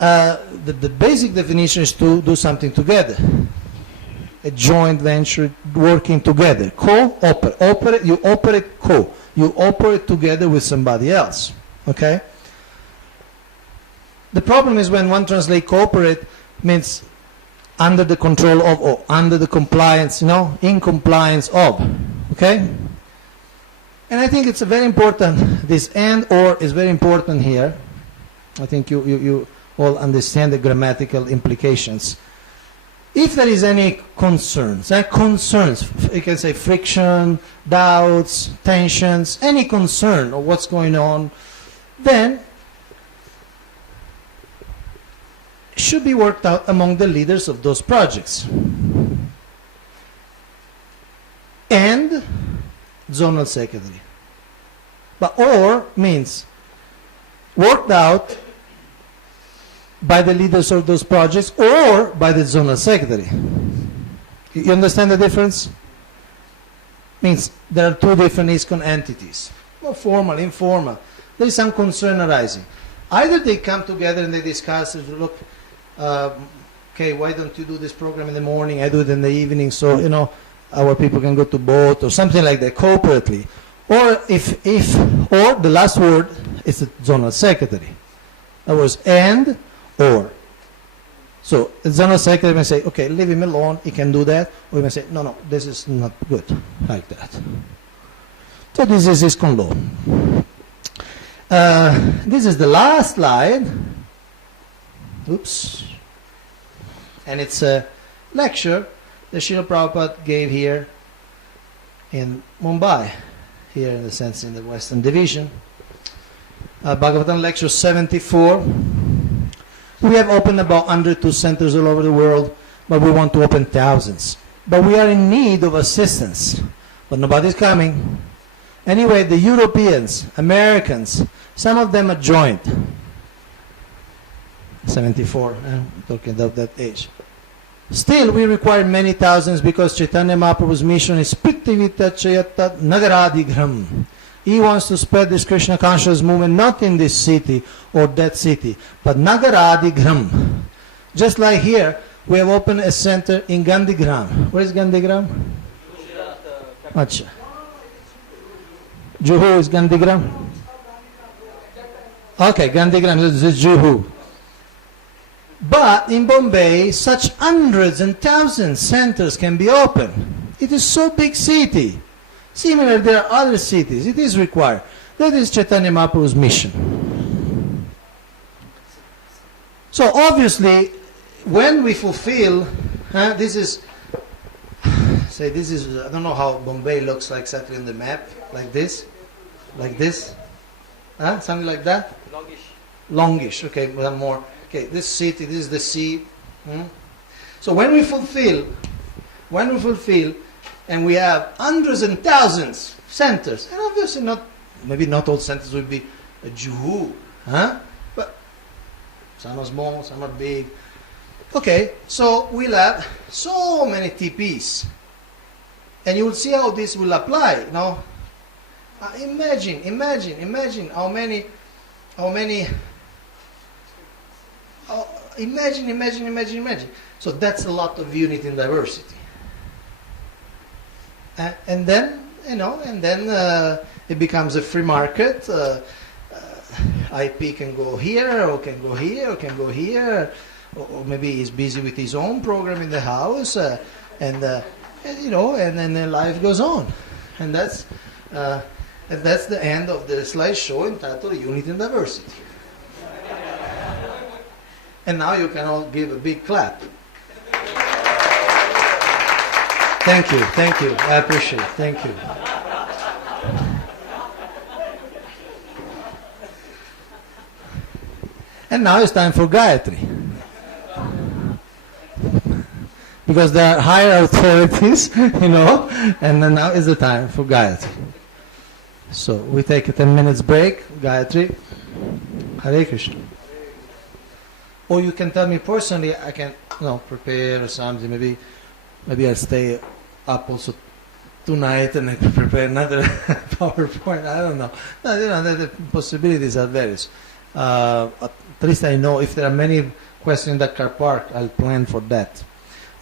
The basic definition is to do something together. A joint venture, working together. Operate, you operate You operate together with somebody else. Okay? The problem is when one translates cooperate means under the control of or under the compliance, in compliance of. Okay? And I think it's very important, this and or is very important here. I think you all understand the grammatical implications. If there is any concerns, you can say friction, doubts, tensions, any concern of what's going on, then it should be worked out among the leaders of those projects. And zonal secretary. But or means worked out by the leaders of those projects or by the zonal secretary. You understand the difference? Means there are two different ISKCON entities. Well, formal, informal. There is some concern arising. Either they come together and they discuss, look, okay, why don't you do this program in the morning, I do it in the evening, so, our people can go to both, or something like that, cooperatively. Or or the last word is the zonal secretary. In other words, and, or. So the zonal secretary may say, okay, leave him alone, he can do that. Or he may say, no, this is not good, like that. So this is ISKCON law. This is the last slide. Oops. And it's a lecture that Srila Prabhupada gave here in Mumbai, here in the sense in the Western Division. Bhagavatam lecture 74. We have opened about 102 centers all over the world, but we want to open thousands. But we are in need of assistance, but nobody's coming. Anyway, the Europeans, Americans, some of them are joined. 74, I'm talking about that age. Still, we require many thousands because Chaitanya Mahaprabhu's mission is Prittivita Chayata Nagaradighram. He wants to spread this Krishna conscious movement not in this city or that city, but Nagaradighram. Just like here, we have opened a center in Gandhigram. Where is Gandhigram? Acha. Juhu is Gandhigram? Okay, Gandhigram is Juhu. But in Bombay, such hundreds and thousands centers can be opened. It is so big city. Similar, there are other cities. It is required. That is Chaitanya Mahaprabhu's mission. So obviously, when we fulfill, this is, I don't know how Bombay looks like exactly on the map, like this, something like that? Longish, okay, one more. Okay, this city, this is the sea. So when we fulfill, and we have hundreds and thousands centers, and obviously maybe not all centers will be a Juhu, but some are small, some are big. Okay, so we'll have so many TPs, and you will see how this will apply. Now, imagine how many. Imagine. So that's a lot of unity and diversity. And then, it becomes a free market. IP can go here, or can go here, or can go here. Or maybe he's busy with his own program in the house. And then life goes on. And that's the end of the slideshow entitled Unity and Diversity. And now you can all give a big clap. Thank you. I appreciate it. Thank you. And now it's time for Gayatri. Because there are higher authorities, and then now is the time for Gayatri. So we take a 10 minutes break. Gayatri. Hare Krishna. Or you can tell me personally, I can prepare something. Maybe I'll stay up also tonight and I can prepare another PowerPoint. I don't know. No, the possibilities are various. At least I know if there are many questions in that car park, I'll plan for that.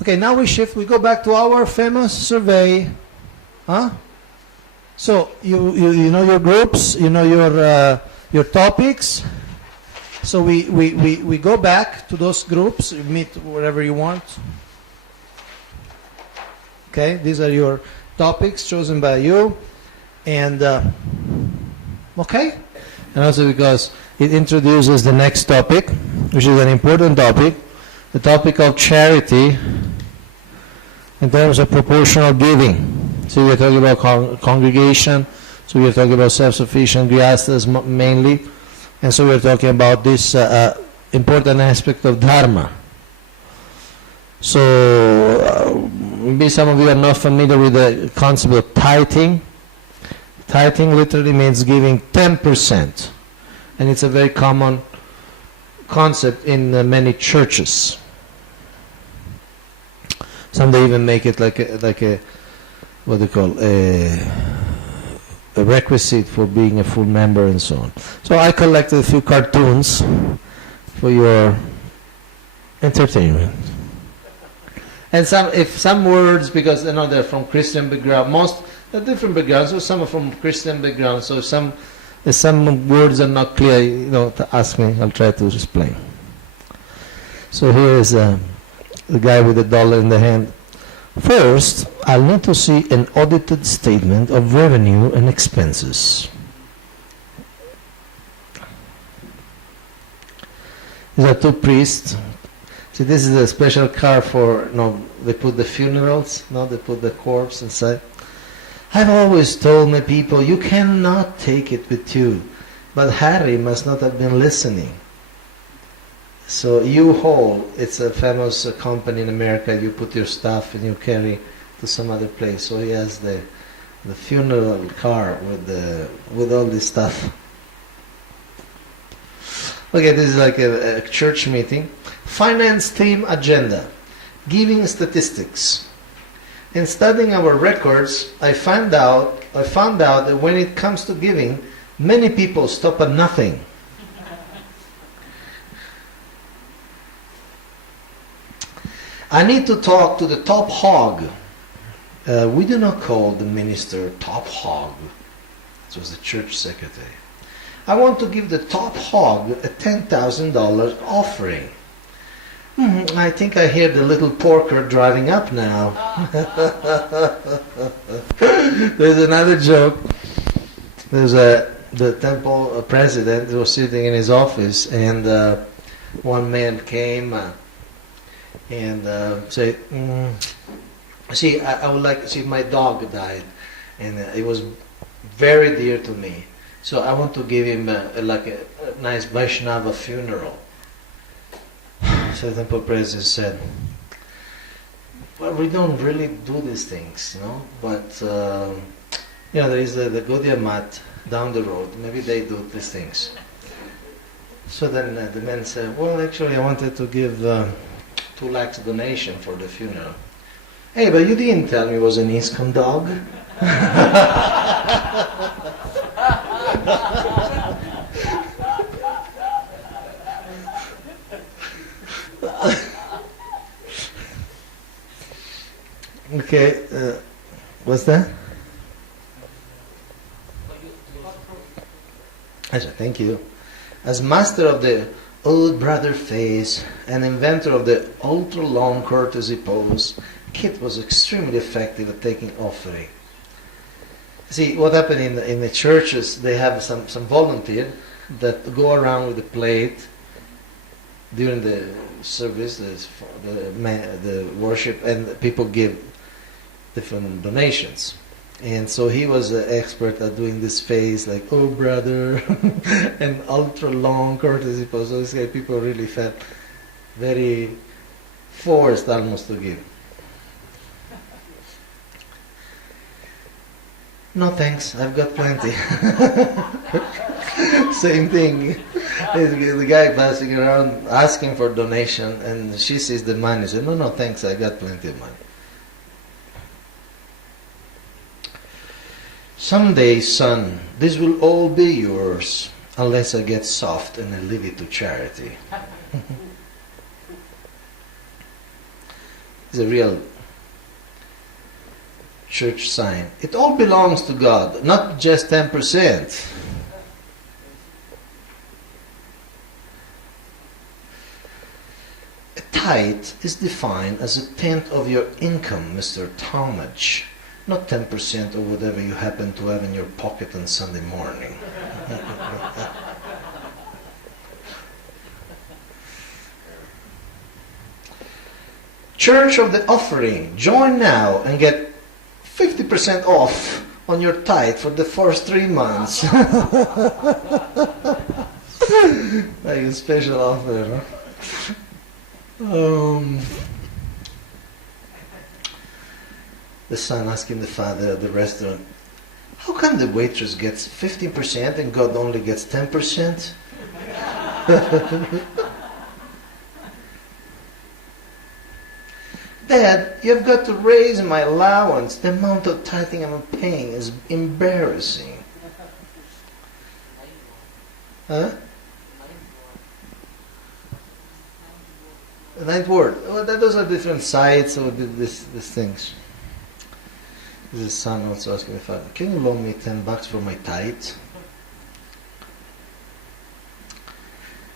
Okay, now we shift. We go back to our famous survey. Huh? So you know your groups, you know your topics. So we go back to those groups. You meet wherever you want. Okay, these are your topics chosen by you, and okay, and also because it introduces the next topic, which is an important topic, the topic of charity in terms of proportional giving. So we're talking about congregation, so we're talking about self-sufficient grihasthas mainly, and so we're talking about this important aspect of dharma. So maybe some of you are not familiar with the concept of tithing. Tithing literally means giving 10%, and it's a very common concept in many churches. Some they even make it like a what they call a requisite for being a full member and so on. So I collected a few cartoons for your entertainment. And some words, because you know they're from Christian background, they're different backgrounds, so some are from Christian background, so if some words are not clear, you know, to ask me, I'll try to explain. So here is the guy with the dollar in the hand. First, I'll need to see an audited statement of revenue and expenses. These are two priests. See, this is a special car for, they put the funerals, they put the corpse inside. I've always told my people, you cannot take it with you. But Harry must not have been listening. So U-Haul, it's a famous company in America. You put your stuff and you carry to some other place. So he has the funeral car with all this stuff. Okay, this is like a church meeting. Finance team agenda, giving statistics. In studying our records, I found out that when it comes to giving, many people stop at nothing. I need to talk to the top hog. We do not call the minister top hog. It was the church secretary. I want to give the top hog a $10,000 offering. I think I hear the little porker driving up now. There's another joke. There's the temple president was sitting in his office, and one man came and said, see, I would like to see, my dog died, and it was very dear to me. So I want to give him a nice Vaishnava funeral. So the temple president said, well, we don't really do these things, but there is the Gaudiya Mat down the road. Maybe they do these things. So then the man said, well, actually I wanted to give 2 lakhs donation for the funeral. Hey, but you didn't tell me it was an ISKCON dog. Okay, what's that? Thank you. As master of the old brother face and inventor of the ultra-long courtesy pose, Kit was extremely effective at taking offering. See, what happened in the churches, they have some volunteer that go around with a plate during the service, the worship, and people give different donations. And so he was an expert at doing this face, like, oh brother, and ultra long courtesy pose. So this guy, people really felt very forced almost to give. No thanks, I've got plenty. Same thing. The guy passing around asking for donation, and she sees the money. She said, no thanks, I got plenty of money. Someday, son, this will all be yours. unless I get soft and I leave it to charity. It's a real church sign. It all belongs to God, not just 10%. A tithe is defined as a tenth of your income, Mr. Talmadge, not 10% of whatever you happen to have in your pocket on Sunday morning. Church of the Offering. Join now and get 50% off on your tithe for the first 3 months. Like a special offer. Huh? The son asking the father at the restaurant, how come the waitress gets 15% and God only gets 10%? Dad, you've got to raise my allowance. The amount of tithing I'm paying is embarrassing. Huh? The ninth word. Oh, those are different sides of these things. This son also asking the father, can you loan me $10 for my tithe?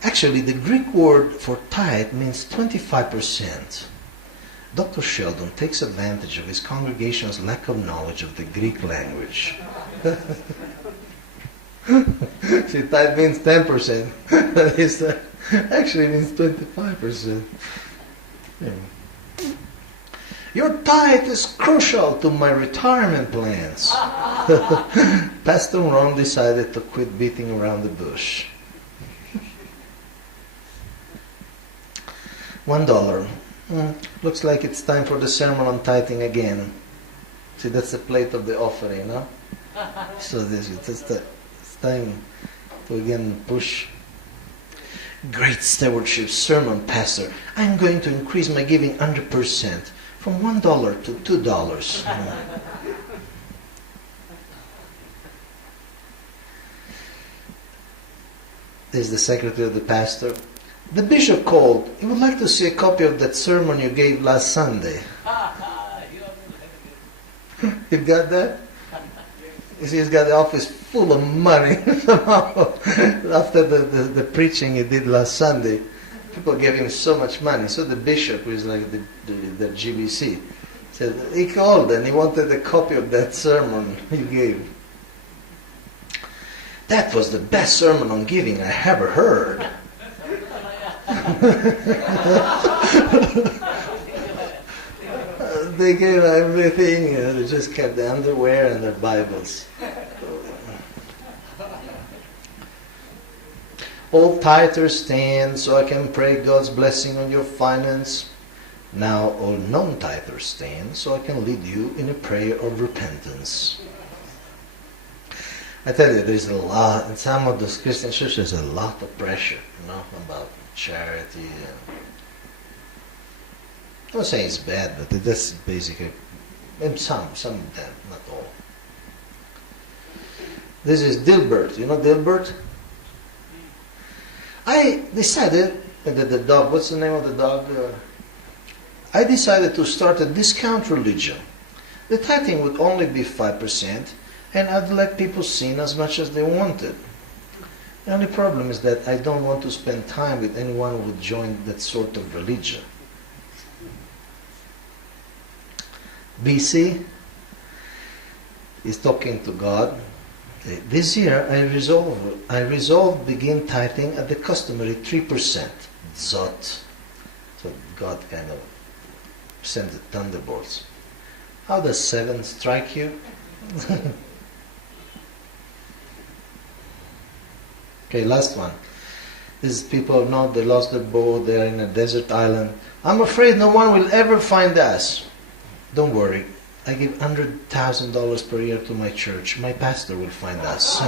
Actually, the Greek word for tithe means 25%. Dr. Sheldon takes advantage of his congregation's lack of knowledge of the Greek language. See, tithe means 10%. But it actually means 25%. Yeah. Your tithe is crucial to my retirement plans. Pastor Ron decided to quit beating around the bush. $1. Looks like it's time for the sermon on tithing again. See, that's the plate of the offering, no? So it's time to again push. Great stewardship sermon, Pastor. I'm going to increase my giving 100%. From $1 to $2. There's the secretary of the pastor. The bishop called. He would like to see a copy of that sermon you gave last Sunday. You got that? You see, he's got the office full of money. After the preaching he did last Sunday, people gave him so much money. So the bishop, who is like the GBC, said he called and he wanted a copy of that sermon he gave. That was the best sermon on giving I ever heard. They gave everything. They just kept the underwear and their Bibles. All tithers stand so I can pray God's blessing on your finance. Now all non-tithers stand so I can lead you in a prayer of repentance. I tell you, there's a lot, in some of those Christian churches, there's a lot of pressure, about charity. I'm not saying it's bad, but that's basically, and some of them, not all. This is Dilbert. You know Dilbert? I decided that the dog, what's the name of the dog? I decided to start a discount religion. The tithing would only be 5%, and I'd let people sin as much as they wanted. The only problem is that I don't want to spend time with anyone who would join that sort of religion. BC is talking to God. This year I resolved begin tithing at the customary 3%. Zot. So God kind of sent the thunderbolts. How does 7 strike you? Okay, last one. These people know they lost their boat, they're in a desert island. I'm afraid no one will ever find us. Don't worry. I give $100,000 per year to my church. My pastor will find us.